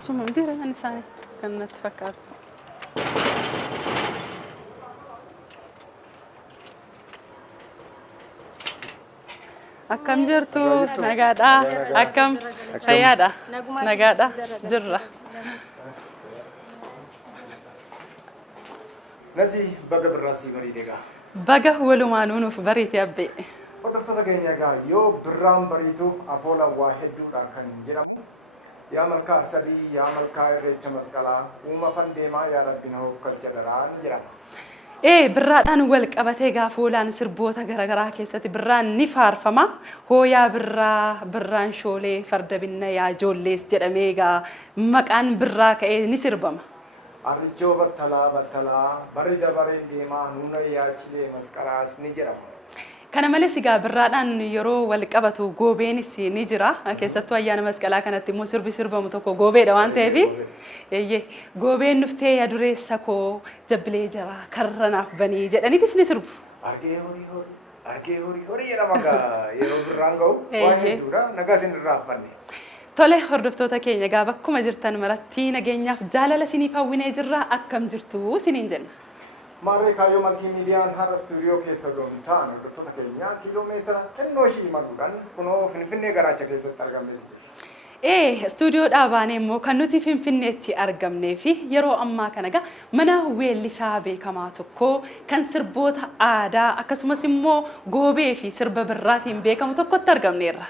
ثم مدير يعني ثاني كنا نتفكر أكم جرتو نجادا أكم فيادا نجادا جرة نسي بقى بالراسي بريدة بقى هو لو ما نونو في بريت يبي ودفتها كينيا جا يو برام بريتو أفولا واحد دورا كان جرام يا ملكا سدي يا ملكا ريتش مسكلا وما فندما يا ربنا هو كجدران جرام إيه بران ولك أبتة جافولان سربوتها جرا كيستي بران نفار فما هو يا بران شولي فرد بينا يا جوليس جراميجا مكان برا كأي نسربم أرجو بتلا بريدة بريدما نونا يا تلي مسكراس نجرام كان مالسي بران يرو ولك أبتو جوبينس نجرا كيستو أيانا مسكلا كانت تمسر بسربة متوكو جوبي دوان تبي إيه جوبين نفتي يدري سكو جبلي جرا كرنا في بني جد أني تسني سرب أرجع هوري يا نمكا يرو برانغو واحد دورا نجاسين رافني تله خردفتو تكينيا جابك كم جرتان مرتي نجينيا في جالة لسني فاوين جرا أكم جرتو سنين جن ماري كايو مالتي مليان هذا استوديو كيسة دومتان خردفتو تكينيا كيلومتر كنوشي مالودان كنو فين غراچا كيسة ترجمني إيه استوديو داباني مو كنوتي فين نتي أرجمني فيه يرو أما كنجا منا ويلي سابي كما تكو كان سربوت عادا أكسم سمو جوبي في سرب براتين بيكم تكو ترجمني را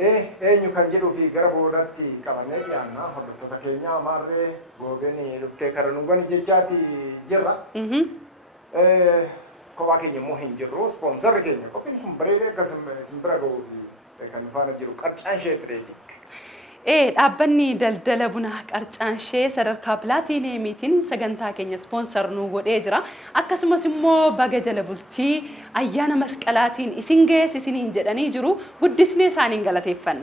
إيه كان جلو في غربو داتي كمانة بيانا خردفتو تكينيا ماري غوبيني لفته كرنوباني جيجاتي جرا كوا كينيا موهين جرو سبونسر كينيا كوبين كم بريدة كسم سمبرغو كان فانا جرو كارتشان شيتريتي أبني دلدل بناك أرجعن شيء سر كابلاتي ميتين سجنتا كينيا سبونسر نوغود إجرا أكسم سمو باجل بولتي أيانا مسكلاتين إسنجس إسنين جداني جرو ودسني سانين غلطي فن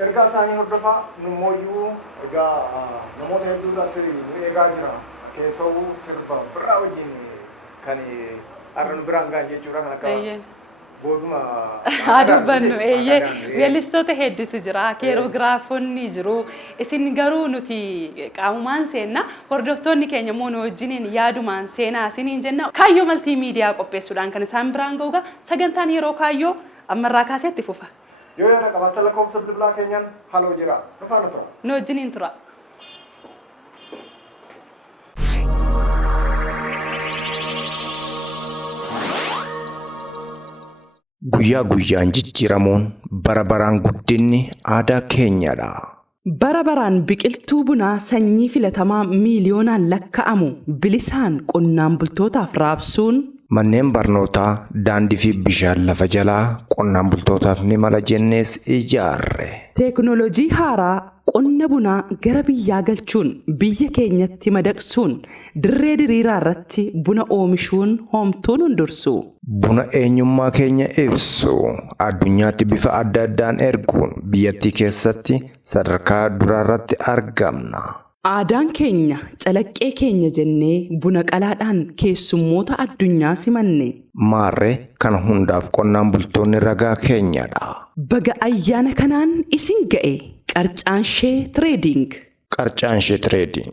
إرجع ساني هردفا نمويو إرجع نمو تهدو لاتري إرجع جرا كيسو سربا براوجين كاني أرن برانغان جيشورا كناكا بودما هذا بنو إيه ويلستوته هدي تجرا كيروغرافون نيجرو إسنجارو نتي كأومان سينا هردفتوني كأني مونو جنين يادو مان سينا سنين جنة كايو مالتي ميديا كوبي سودان كان سامبرانغوغا سجنتاني رو كايو أما راكاسة تفوفا يو يا نكمل تلاقوم سبلا كينيان هالو جرا نفعل ترى نو جنين ترى Guyyaa guyyaan jijjiiramuun bara baraan guddinni aadaa keenyadha. Bara baraan biqiltuu bunaa sanyii filatamaa miiliyoonaan lakka'amu bilisaan qonnaan bultootaaf raabsuun manneen barnootaa daandii fi bishaan lafa jalaa qonnaan bultootaaf ni mala jennees ijaarre. Teekinooloojii haaraa qonna bunaa gara biyyaa galchuun biyya keenyatti madaqsuun dirree diriiraa irratti buna oomishuun hoomtuun hundursu. Buna eenyummaa keenya ibsu addunyaatti bifa adda addaan erguun biyyattii keessatti sadarkaa duraarratti argamna. Aadaan keenya calaqqee keenya jennee buna qalaadhaan keessummoota addunyaa simanne. Maarree kan hundaaf qonnaan bultoonni ragaa keenyadha. Baga ayyaana kanaan isin ga'e Qarcaanshee Trading. Qarcaanshee Trading.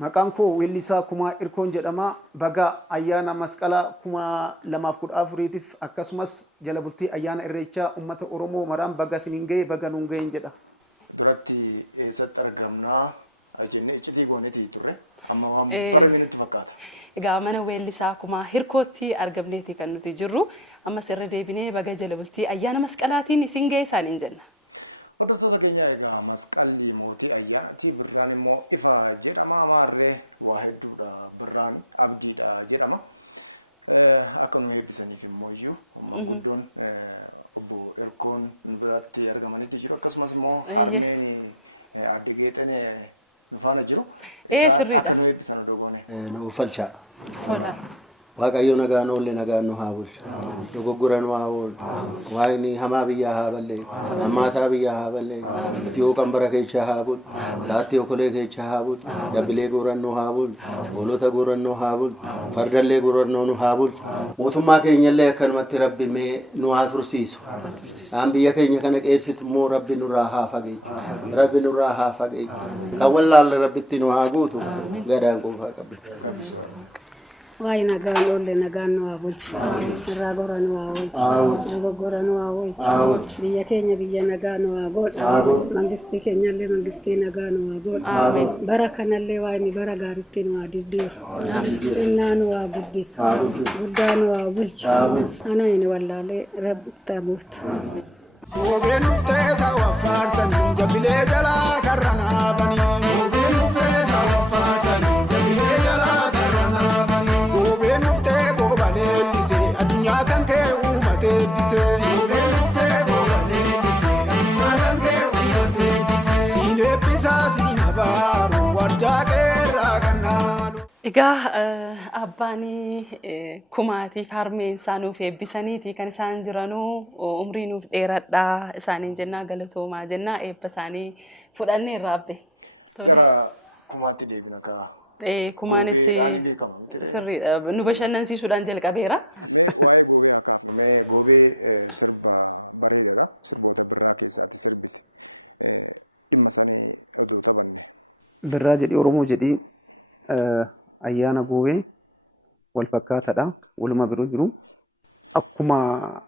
Maqaan koo Weellisaa Kumaa Irkoon jedhama. Baga ayyaana masqalaa 2014tiif akkasumas jala bultii ayyaana irreechaa uummata Oromoo maraan baga siniin ga'e baga nuun ga'een jedha. Duratti eessatti argamnaa ajenne cidii goonetii turre amma waan bareedinatti fakkaata. Egaa mana Weellisaa Kumaa Irkootti argamneeti kan nuti jirru ammas irra deebinee baga jala bultii ayyaana masqalaatiin isin ga'e isaaniin jenna. Hordoftoota keenya egaa masqalli mootii ayyaanaatti birraan immoo ifa jedhama maarree waa hedduudha birraan abdiidha jedhama. Akka nu eebbisaniif immoo iyyuu guddoon obbo Erkoon biratti argamanitti jiru akkasumas immoo adde geexen nu faana jiru. Sirriidha. Akka nu eebbisan dogoone. Nu falcha. Fola. Waaqayyo nagaan oolle nagaan nu haa bulchu. Dogoggora nu haa oolu. Waaqni hamaa biyyaa haa balleessu. Hammaataa biyyaa haa balleessu. Itiyoo qambara keessa haa bulu. Laatti okolee keessa haa bulu. Dabbilee gorannoo haa bulu. Hoolota gorannoo haa bulu. Fardallee gorannoo nu haa bulchu. Mootummaa keenyallee akkanumatti rabbi mee nu haa tursiisu. Aan biyya keenya kana qeessitu immoo rabbi nurraa haa fageessu. Rabbi nurraa haa fageessu. Kan wallaalle rabbitti nu haa guutu. Gadaan quufaa qabdi. Wayi nagaan oolle nagaan nu haa bulchu. Irraa gora nu haa oolchu. Dogoggora nu haa oolchu. Biyya keenya biyya nagaa nu haa godhu. Mangistii keenyallee mangistii nagaa nu haa godhu. Bara kanallee waayni bara gaariitti nu haa diddiiru. Xinnaa nu haa guddisu. Guddaa nu haa bulchu. Ana inni wallaalee rabbitti buutu. Goobeen dhuftee saawwa faarsan jabbilee jalaa karra naabanii. Goobeen dhuftee saawwa faarsan jabbilee jalaa karra naabanii. Goobeen dhuftee gooba leellisee addunyaa kan kee uumatee bisee. Goobeen dhuftee gooba leellisee addunyaa kan kee uumatee bisee. Siin eebbisaa siin abaaru warjaa qeerraa kan naalu. Egaa abbaanii kumaatiif harmeen isaa nuuf eebbisaniiti kan isaan jiranuu umrii nuuf dheeradhaa isaaniin jennaa galatoomaa jennaa eebba isaanii fudhannee irraa abbe. Kumaatti deebina kaa. Kumaanis sirriidha nu bashannansiisuudhaan jalqabeera. Goobee sirba bareedoodha. Sirboota birraa keessaa sirbi. Birraa jedhi Oromoo jedhi ayyaana goobee wal fakkaataadha. Waluma biroo jiru. Akkuma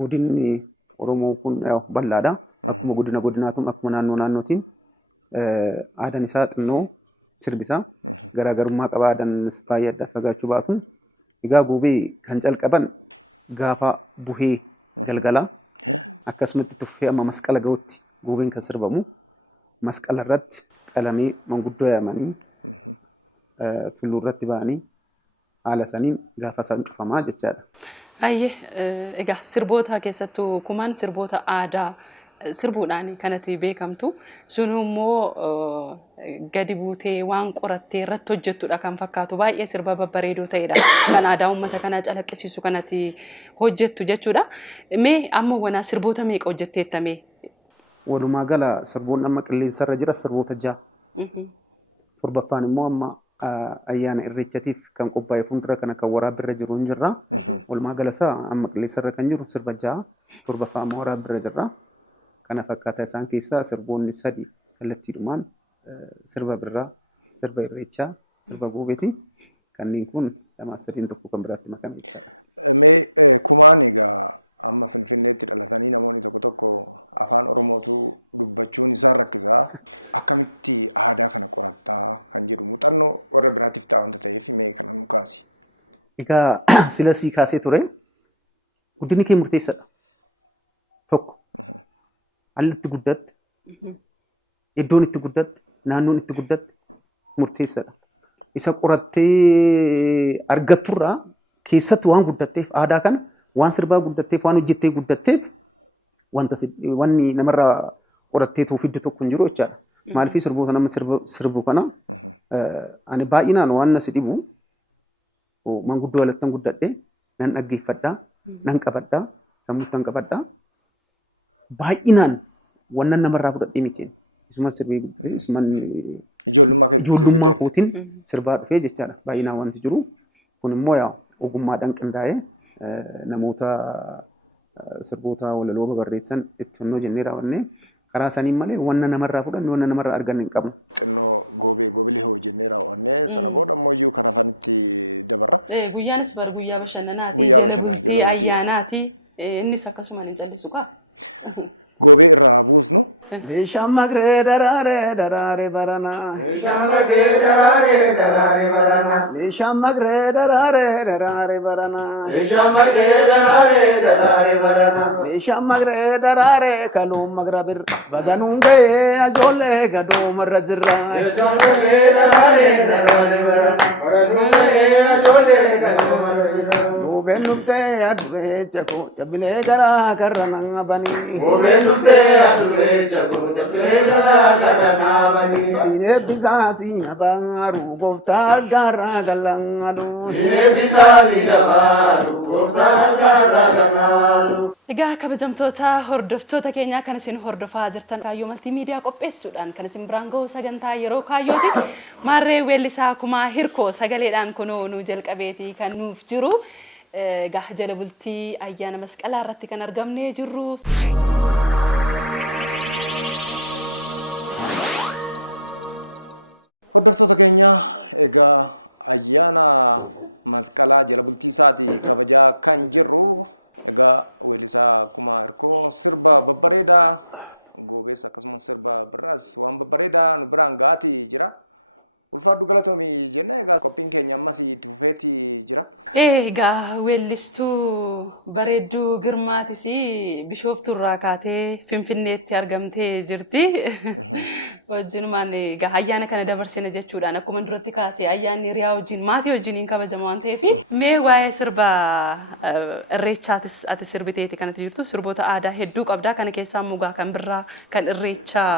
godinni Oromoo kun bal'aadha. Akkuma godinaatiin akkuma naannootiin aadaan isaa xinnoo sirbisaa garaagarummaa qaba. Aadaan baay'ee adda fagaachuu baatu. Egaa goobee kan calqaban gaafa buhee galgalaa akkasumatti tuffee amma masqala ga'utti goobeen kan sirbamu masqala irratti qalamee manguddoo yaamanii tulluu irratti ba'anii haala saniin gaafa isaan cufamaa jechaadha. Egaa sirboota keessattuu kumaan sirboota aadaa sirbuudhaan kanatti beekamtu sun immoo gadi buutee waan qorattee irratti hojjettudha kan fakkaatu baay'ee sirba babbareedoo ta'edha kan aadaa uummata kanaa calaqqisiisu kanatti hojjettu jechuudha. Mee amma wanaa sirboota meeqa hojjetteettamee? Walumaa gala sirboonni amma qilleensarra jira sirboota 6. Torbaffaan immoo amma ayyaana irreechatiif kan qophaa'e fuuldura kana kan waraabbiirra jiru hin jirra. Walumaa gala isaa amma qilleensarra kan jiru sirba 6. Torbaffaa amma waraabbiirra jirra. Kana fakkaataa isaan keessaa sirboonni 3 kallattiidhumaan sirba birraa, sirba irreechaa, sirba goobeeti. Kanneen kun lama sadiin tokko kan biraatti makame jechaadha. Kumaan egaa amma finfinnee kan namni tokko afaan Oromootu dubbachuun isaa rakkisaa akkamitti aadaa kun qorataa kan jiru muuxannoo warra biraatti taa'uun Egaa sila sii kaasee ture guddinni kee murteessaadha. Tokko haalli itti guddatte, iddoon itti guddatte, naannoon itti guddatte murteessaadha. Isa qorattee argatturraa keessatti waan guddatteef aadaa kana waan sirbaa guddatteef waan hojjettee guddatteef wanni namarraa qorattee tuufiddu tokko hin jiru jechaadha. Maaliif sirboota nama sirbu kana ani baay'inaan waan nasi dhibu manguddoo alattan guddadhee nan dhaggeeffadhaa, nan qabadhaa, sammuuttan qabadhaa. Baay'inaan wannan namarraa fudhadhee mitiin. Isumas sirbee guddee isuman ijoollummaa kootiin sirbaa dhufee jechaadha. Baay'inaan wanti jiru kun immoo ogummaadhaan qindaa'ee namoota sirboota walaloo babarreessan itti honnoo jennee raawwannee karaa saniin malee wanna namarraa fudhanne wanna namarraa arganne hin qabnu. Guyyaanis bar guyyaa bashannanaati, jala bultii ayyaanaati. Innis akkasumaan hin callisu kaa. goobee irraa buusnu. Bishaan magree daraare barana. Bishaan magree daraare barana. Bishaan magree daraare barana. Bishaan magree daraare barana. Bishaan magree daraare kaluun magra bir baganuun ga'ee ajoollee gadoo marra jirra. Bishaan magree daraare barana. Baganuun ga'ee ajoollee gadoo marra jirra. Goobeen dhuftee adurree chakoo jabbilee garaa karra nanga banii. Goobeen dhuftee adurree chakoo jabbilee garaa karra nanga banii. Siinee bisaa siina baaru gooftaa garaa galangalu. Siinee bisaa siina baaru gooftaa garaa galangalu. Egaa kabajamtoota hordoftoota keenyaa kan isin hordofaa jirtan kaayyoo maltiimiidiyaa qopheessuudhaan kan isin biraan ga'u sagantaa yeroo kaayyooti. Maarree weellisaa kumaa hirkoo sagaleedhaan kunoo nu jalqabeetii kan nuuf jiru. Egaa jala bultii ayyaana masqalaa irratti kan argamnee jirru. Hordoftoota keenya egaa ayyaana masqalaa jala bultii isaatiin kabajaa kan jirru. Egaa weellisaa kumaa hirkoo sirba babbareedaa gogeessa akkasumas sirba babbareedaa biraan ga'aatii jira. Ulfaatu galatoomii jenna egaa qophiin keenya ammasii jira. Egaa weellistuu bareedduu Girmaatis Bishooftuurraa kaatee Finfinneetti argamtee jirti. Wajjinumaan egaa ayyaana kana dabarsina jechuudhaan akkuma duratti kaasee ayyaanni hiriyaa wajjin maatii wajjiniin kabajama waan ta'eef mee waa'ee sirba irreechaatis ati sirbiteeti kanatti jirtu sirboota aadaa hedduu qabdaa kana keessaa mugaa kan birraa kan irreechaa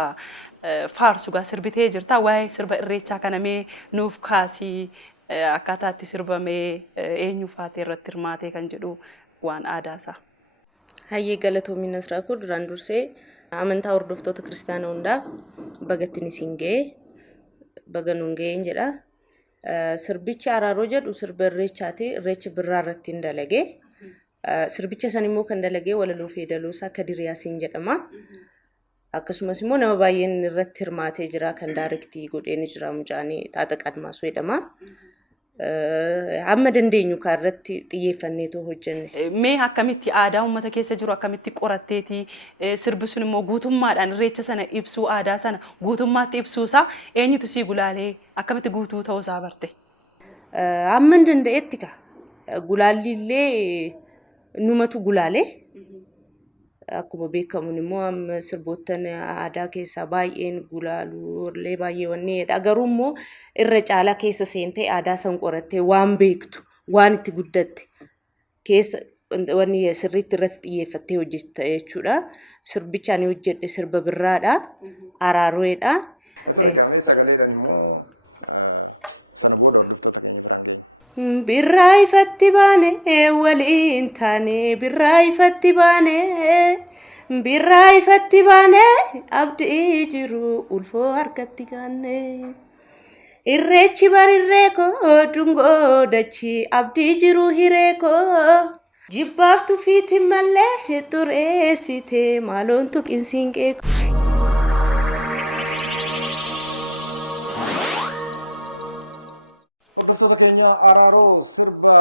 faarsugaa sirbitee jirta waa'ee sirba irreechaa kana mee nuuf kaasii akkaataa itti sirbamee eenyu faatee irratti hirmaatee kan jedhu waan aadaasaa. Hayyee galatoomin Nasraakuu duraan dursee amantaa hordoftoota kiristaanaa hundaa bagattiin isin ga'ee baganuun ga'een jedha. Sirbichi araaroo jedhu sirba irreechaati. Irreecha birraa irratti hin dalagee. Sirbicha san immoo kan dalagee walaloo Feedaloosaa Kadir Yaasiin jedhama. Akkasumas immoo nama baay'een irratti hirmaatee jira kan daarektii godheen jira mucaanii Xaaxaq Admaasuu jedhama. Amma dandeenyu kan irratti xiyyeeffanneetoo hojjenne. Mee akkamitti aadaa uummata keessa jiru akkamitti qoratteeti sirbi sun immoo guutummaadhaan irreecha sana ibsuu aadaa sana guutummaatti ibsuusaa eenyutu sii gulaalee akkamitti guutuu ta'uusaa barte? Amma danda'etti gulaallillee numatu gulaalee. Akkuma beekamu immoo sirboottan aadaa keessaa baay'een gulaaluulee baay'ee wanneedha. Garuu immoo irra caalaa keessa seentee aadaa san qorattee waan beektu waan itti guddatte keessa wanni sirriitti irratti xiyyeeffattee hojjetta jechuudha. Sirbicha ani hojjedhe sirba birraadha. Araaroodha. Birraa ifatti baane waliin taane birraa ifatti baane birraa ifatti baane abdii jiru ulfoo harkatti gaanne irreechi barirreekoo dungoo dachi abdii jiru hireekoo jibbaaftu fiitiin mallee xureessite maaloon tuqinsiin qeeqoo. Hordoftoota keenya araaroo sirba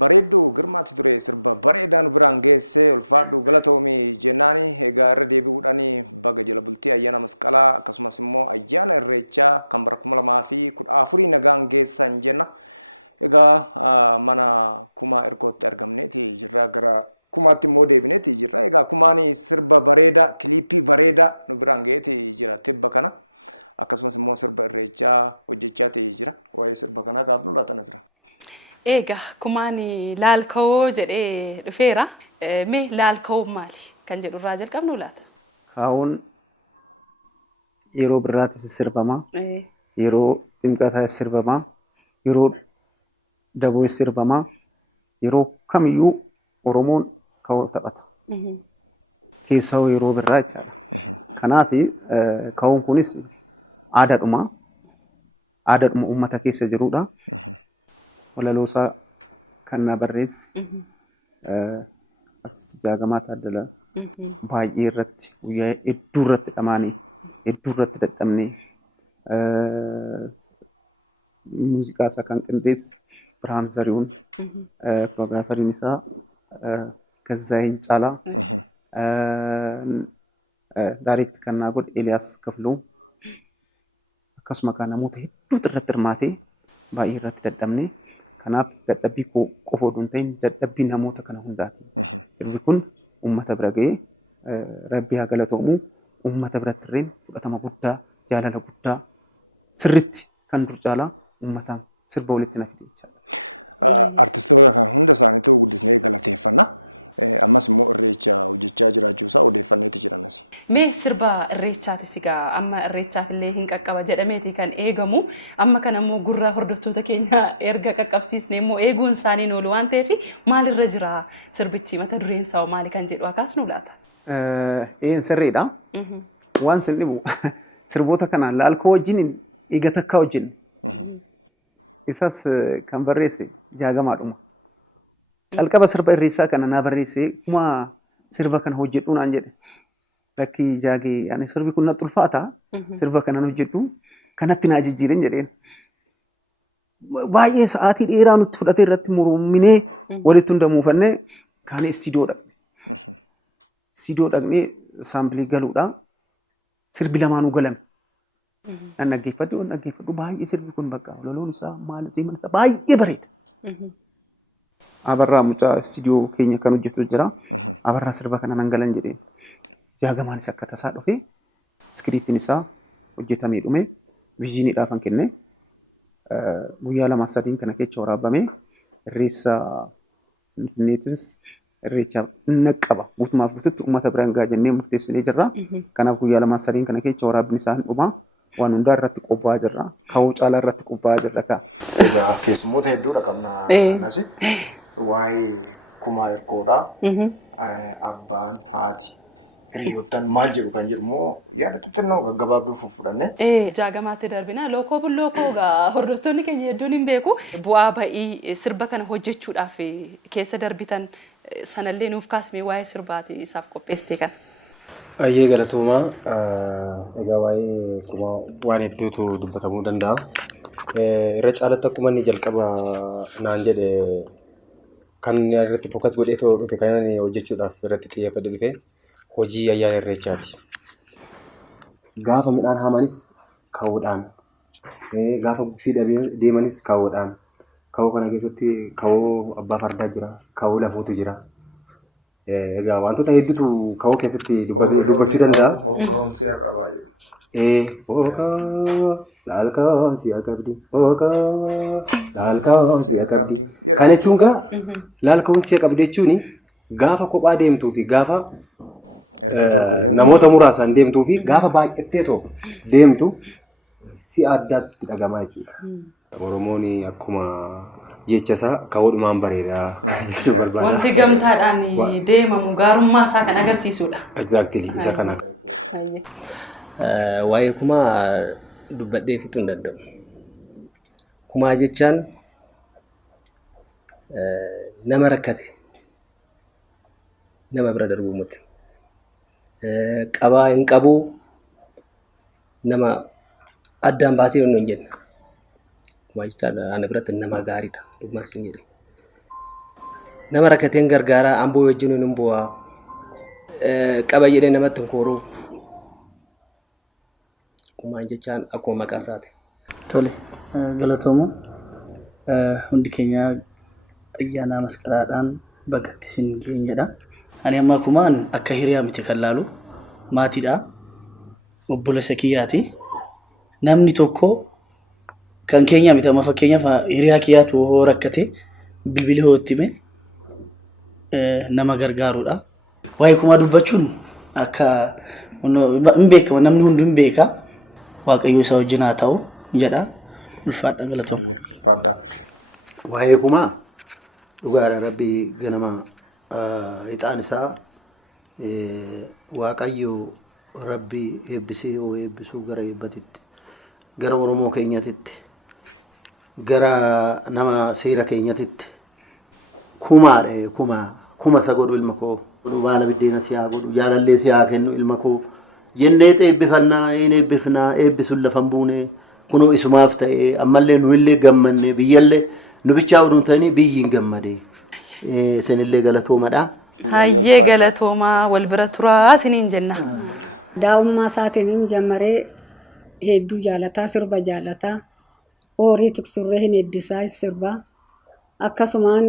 bareedduu Girmaatti ture sirba bareedaan biraan geessee ulfaatu galatoomii jennaan egaa irra deebi'uudhaan bakka bultii ayyaana masqalaa akkasumas immoo ayyaana irreechaa kan bara 2014 nagaan geessan jenna. Egaa mana kumaa Itoophiyaa kanneen egaa gara kumaatti boodeetti jira. Egaa kumaan sirba bareedaa bitti bareedaa biraan geessee jira sirba kana. Egaa kumaan laalkawoo jedhee dhufeera. Mee laalkawoo maali kan jedhu irraa jalqabnu laata? Kaawun yeroo birraatti sirbama. Yeroo ximqataa sirbama. Yeroo daboo sirbama. Yeroo kamiyyuu Oromoon kaawoo taphata. Keessaa yeroo birraa jechaadha. Kanaaf kaawun kunis aadaadhuma uummata keessa jirudha. Walaloosaa kan na barreesse artisti Jaagamaa Taaddalaa baay'ee irratti guyyaa hedduu irratti dhamaanii hedduu irratti dadhabnee muuziqaa isaa kan qindeesse Birhaan Zarihuun koreograafariin isaa Gazzaayin Caalaa daariitti kan naa godhe Eliyaas Kafluu akkasuma kan namoota hedduu irratti hirmaatee baay'ee irratti dadhabne kanaaf dadhabbii koo qofa osoo hin ta'in dadhabbii namoota kana hundaati. Sirbi kun uummata bira ga'ee Rabbi haa galatoomu uummata biratti illee fudhatama guddaa jaalala guddaa sirritti kan dur caalaa uummataan sirba walitti na fide jechaadha. Mee sirba irreechaatis egaa amma irreechaaf illee hin qaqqaba jedhameeti kan eegamu amma kana immoo gurra hordoftoota keenya erga qaqqabsiisne immoo eeguun isaanii oolu waan ta'eef maalirra jira sirbichi mata dureen isaa maali kan jedhu akaasnu laata? Sirriidha. Waan sin dhibu sirboota kanaan laalkoo wajjin eega takkaa wajjin isas kan barreesse Jaagamaadhuma. Calqaba sirba irreessaa kana naa barreesse kuma sirba kana hojjedhu naan jedhe. Lakki jaagee ani sirbi kun natti ulfaata sirba kana hojjedhu kanatti naa jijjiiren jedheen. Baay'ee sa'aatii dheeraa nutti fudhatee irratti muruminee walitti hundamuufannee kaanee istiidiyoo dhaqne. Istiidiyoo dhaqnee saambilii galuudha. Sirbi lamaanuu galame. An dhaggeeffadhu baay'ee sirbi kun bakka loloon isaa maal zeeman isaa baay'ee bareeda. Abarraa mucaa istiidiyoo keenya kan hojjetu jira. Abarraa sirba kana nan galan jedheen. Jaagamaanis akka tasaa dhufe iskiriiptiin isaa hojjetamee dhume viizhiniidhaafan kenne guyyaa lama sadiin kana keessa waraabame irreessa Finfinneetis irreechaaf naqqaba guutumaaf guututti uummata biraan gaa jennee murteessinee jirra. Kanaaf guyyaa lama sadiin kana keessa waraabni isaa hin dhuma waan hundaa irratti qophaa'aa jirra. Ka'uu caalaa irratti qophaa'aa jirra ka. Egaa keessummoota hedduudha qabna. Waa'ee kumaa ergoodha. Abbaan haati. Hiriyoottan maal jedhu kan jedhu immoo yaadatu xinnoo gaggabaabduu fudhanne. Jaagamaatti darbina lookoo bullookoo egaa hordoftoonni keenya hedduun hin beeku. Bu'aa ba'ii sirba kana hojjechuudhaaf keessa darbitan sanallee nuuf kaasmee waa'ee sirbaati isaaf qopheessite kana. Ayyee galatoomaa egaa waa'ee kuma waan hedduutu dubbatamuu danda'a. Irra caalatti akkuma inni jalqaba naan jedhe kan irratti fookas godhee dhufe kan hojjechuudhaaf irratti xiyyeeffate dhufe hojii ayyaana irreechaati. Gaafa midhaan haamanis ka'uudhaan, gaafa gugsii deemanis ka'uudhaan, ka'uu kana keessatti ka'uu abbaa fardaa jira, ka'uu lafuutu jira. Egaa wantoota hedduutu ka'uu keessatti dubbachuu danda'a. Laalkaan si'a qabdi, laalkaan si'a qabdi. Kan jechuun gaa laalkaan si'a qabdi jechuun gaafa kophaa deemtuu fi gaafa namoota muraasaan deemtuu fi gaafa baay'attee deemtu si'a addaatu itti dhagamaa jechuudha. Oromoon akkuma jecha isaa ka'uudhumaan bareedaa jechuun barbaada. Wanti gamtaadhaan deemamu gaarummaa isaa kan agarsiisudha. Exactly isa kana. Waa'ee kumaa dubbadhee fixuu hin danda'u. Kumaa jechaan nama rakkate nama bira darbuu muti. Qabaa hin qabu nama addaan baasee hin jenna. Kumaa jechaan ana biratti nama gaariidha. Dhugumas hin jedhe. Nama rakkateen gargaaraa amboo wajjin hin bu'aa. Qaba jedhee namatti hin kooruu. Kumaa jechaan akkuma maqaa isaati. Tole galatoomu hundi keenya ayyaana masqalaadhaan bagatti isin geenyedha. Ani amma kumaan akka hiriyaa miti kan laalu maatiidha. Obboleessa kiyyaati. Namni tokko kan keenya miti amma fakkeenyaaf hiriyaa kiyyaatu hoo rakkate bilbili hoo itti hime nama gargaaruudha. Waa'ee kumaa dubbachuun akka hin beekama namni hundi hin beeka. Waaqayyo isa wajjin haa ta'u jedha ulfaadha galatooma. Waa'ee kumaa dhugaadha rabbi ganama ixaan isaa waaqayyo rabbi eebbisee yoo eebbisuu gara eebbatitti gara Oromoo keenyatitti gara nama seera keenyatitti kumaadha kuma isa godhu ilma koo godhu baala biddeena si haa godhu jaalallee si haa kennu ilma koo. Jennee eebbifannaa een eebbifnaa eebbisuun lafan buune kunoo isumaaf ta'e ammallee nu illee gammanne biyyallee nu bichaa oduun ta'anii biyyiin gammade isinillee galatoomadha. Hayyee galatoomaa wal bira turaa isiniin jenna. Daa'ummaa isaatiin jammaree hedduu jaalataa sirba jaalataa horii tiksurree hin heddisaa sirba akkasumaan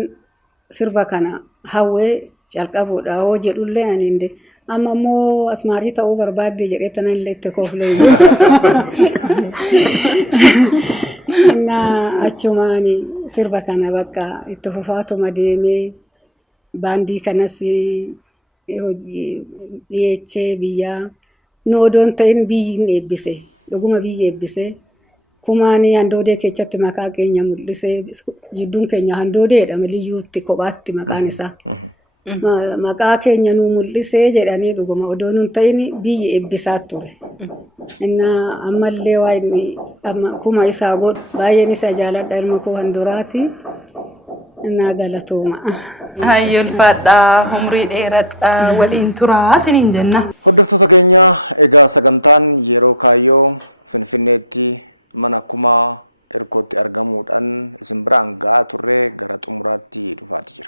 sirba kana hawwee calqabuudha hoo jedhullee ani inde amma immoo asmaarii ta'uu barbaadde jedhee tana illee itti kooflee na achumaani sirba kana bakka itti fufaatuma deemee baandii kanas hojii dhiyeechee biyyaa noodoon ta'in biyyiin eebbise dhuguma biyyi eebbise kumaanii handoodee keessatti maqaa keenya mul'isee jidduun keenya handoodeedha miliyyuutti kophaatti maqaan isaa maqaa keenya nu mul'isee jedhanii dhuguma odoo nun ta'in biyyi eebbisaa ture inna ammallee waa inni kuma isaa godhu baay'een isa jaaladha ilma koo handuraati inna galatooma. Hayyul fadhaa umrii dheeradhaa waliin turaa siniin jenna. Hordoftoota keenya egaa sagantaan yeroo kaayyoo Finfinneetti mana kumaa ergootti argamuudhaan isin biraan ga'aa turre qilleensatti.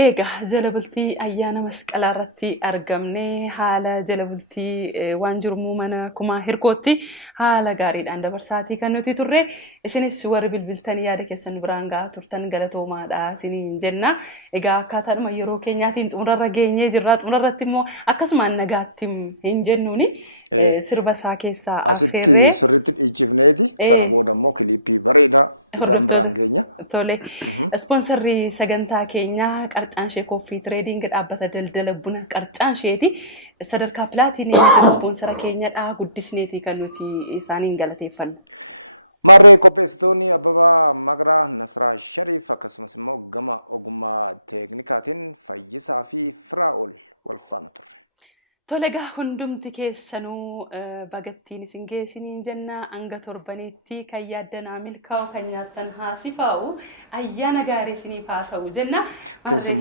Egaa jala bultii ayyaana masqalaa irratti argamnee haala jala bultii waan jirmuu mana kumaa hirkootti haala gaariidhaan dabarsaatii kan nuti turre isinis warri bilbiltanii yaada keessan biraan ga'aa turtan galatoomaadha isiniin jenna. Egaa akkaataadhuma yeroo keenyaatiin xumurarra geenyee jirra. Xumurarratti immoo akkasumaan nagaatti hin jennuuni sirba isaa keessaa affeerree hordoftoota tole ispoonsarrii sagantaa keenyaa qarcaan shee koffii tireeding dhaabbata daldala buna qarcaan sheeti sadarkaa pilaatinii ispoonsara keenyadha guddisneeti kan nuti isaaniin galateeffanna. Marree qopheessitoonni Ababaa Magaraa Nasraa Shariif akkasumas immoo gama ogummaa teeknikaatiin Sarjisaa fi Firaa'ol Qorqoon. Tole egaa hundumti keessanuu bagattiin isin geessiniin jenna hanga torbaniitti kan yaaddanaa milkaa'u kan nyaattan haasifaa'u ayyaana gaarii isiniif haa ta'u jenna. Marree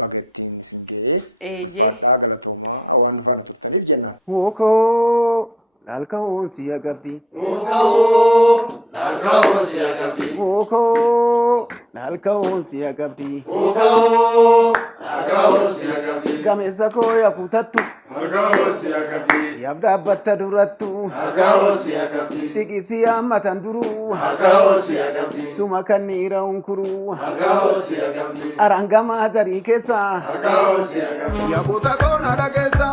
bagattiin isin ga'ee galatoomaa waan faana jenna. Wokoo lalkaa'oon siya qabdi. Wokoo lalkaa'oon siya qabdi. Wokoo lalkaa'oon siya qabdi. Wokoo lalkaa'oon siya qabdi. Gameessa koo yaa kutattu. Lalkaa'oon siya qabdi. Yaab dhaabbatta durattu. Lalkaa'oon siya qabdi. Tiqibsi haammatan duruu. Lalkaa'oon siya qabdi. Suma kan miira hunkuruu. Lalkaa'oon siya qabdi. Arangamaa jarii keessa. Lalkaa'oon siya qabdi. Yaa kutaa koona dhageessa.